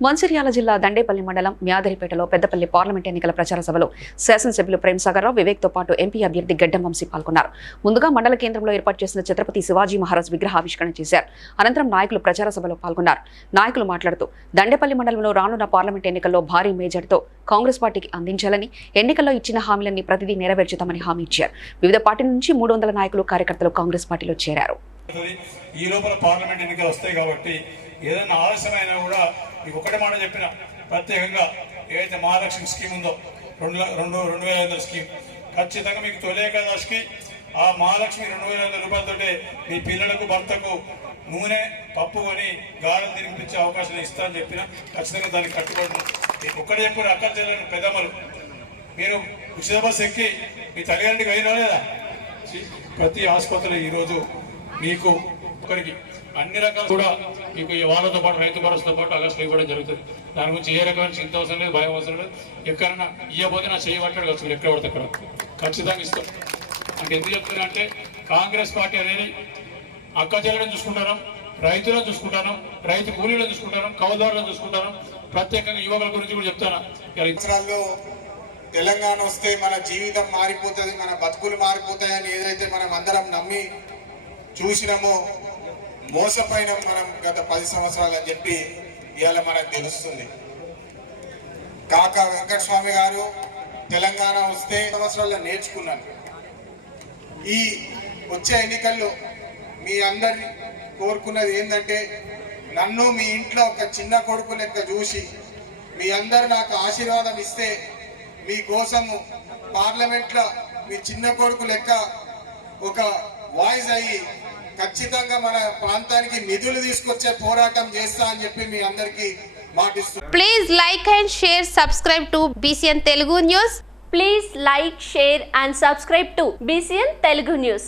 మంచిర్యాల జిల్లా దండేపల్లి మండలం మ్యాదరిపేటలో పెద్దపల్లి పార్లమెంట్ ఎన్నికల ప్రచార సభలో శాసనసభ్యులు ప్రేమ్ సాగర్ రావు వివేక్తో పాటు ఎంపీ అభ్యర్థి గడ్డం వంశీ పాల్గొన్నారు. ముందుగా మండల కేంద్రంలో ఏర్పాటు చేసిన ఛత్రపతి శివాజీ మహారాజ్ విగ్రహావిష్కరణ చేశారు. అనంతరం నాయకులు ప్రచార సభలో పాల్గొన్నారు. నాయకులు మాట్లాడుతూ దండేపల్లి మండలంలో రానున్న పార్లమెంట్ ఎన్నికల్లో భారీ మేజర్తో కాంగ్రెస్ పార్టీకి అందించాలని ఎన్నికల్లో ఇచ్చిన హామీలన్నీ ప్రతిదీ నెరవేర్చుతామని హామీ ఇచ్చారు. వివిధ పార్టీల నుంచి మూడు వందల నాయకులు కార్యకర్తలు కాంగ్రెస్ పార్టీలో చేరారు. ఈ లోపల పార్లమెంట్ ఎన్నికలు వస్తాయి కాబట్టి ఏదైనా ఆలస్యం అయినా కూడా మీకు ఒకటి మాట చెప్పిన ప్రత్యేకంగా ఏదైతే మహాలక్ష్మి స్కీమ్ ఉందో రెండు రెండు రెండు వేల ఐదు స్కీమ్ ఖచ్చితంగా మీకు తొలి ఏకాదశికి ఆ మహాలక్ష్మి రెండు వేల ఐదు రూపాయలతోటే మీ పిల్లలకు భర్తకు నూనె పప్పు కొని గాఢం తినిపించే అవకాశం ఇస్తా అని చెప్పిన ఖచ్చితంగా దానికి కట్టుబడి మీకు ఒక్కటి చెప్పిన అక్కడ చెల్లెని పెద్దమ్మలు. మీరు ఉచిత బస్సు ఎక్కి మీ తల్లిదండ్రికి అయినా లేదా ప్రతి ఆసుపత్రిలో ఈరోజు మీకు ఒక్కరికి అన్ని రకాలు కూడా మీకు ఈ వాళ్ళతో పాటు రైతు భరోసాతో పాటు ఆగస్టులో ఇవ్వడం జరుగుతుంది. దాని గురించి ఏ రకమైన చింత అవసరం లేదు భయం అవసరం లేదు. ఎక్కడన్నా ఇవ్వబోతే నా చేయబట్టాడు కావచ్చు ఎక్కడ పడితే అక్కడ. ఖచ్చితంగా ఇస్తాం. అంటే ఎందుకు చెప్తున్నా అంటే కాంగ్రెస్ పార్టీ అనేది అక్క చెల్లెలను చూసుకుంటాను రైతులను చూసుకుంటాను రైతు కూలీలను చూసుకుంటాను కౌదారులను చూసుకుంటాను. ప్రత్యేకంగా యువకుల గురించి కూడా చెప్తాను. తెలంగాణ వస్తే మన జీవితం మారిపోతుంది మన బతుకులు మారిపోతాయని ఏదైతే మనం అందరం నమ్మి చూసినామో మోసపోయిన మనం గత పది సంవత్సరాలు అని చెప్పి ఇవాళ మనకు తెలుస్తుంది. కాక వెంకటస్వామి గారు తెలంగాణ వస్తే సంవత్సరాలు నేర్చుకున్నాను. ఈ వచ్చే ఎన్నికల్లో మీ అందరి కోరుకున్నది ఏంటంటే నన్ను మీ ఇంట్లో ఒక చిన్న కొడుకు లెక్క చూసి మీ అందరు నాకు ఆశీర్వాదం ఇస్తే మీకోసము పార్లమెంట్లో మీ చిన్న కొడుకు లెక్క ఒక వాయిస్ అయ్యి ఖచ్చితంగా మన ప్రాంతానికి నిధులు తీసుకొచ్చే పోరాటం చేస్తా అని చెప్పి మీ అందరికీ మాటిస్తున్నాను Please like and share, subscribe to BCN Telugu News. Please like, share and subscribe to BCN Telugu News.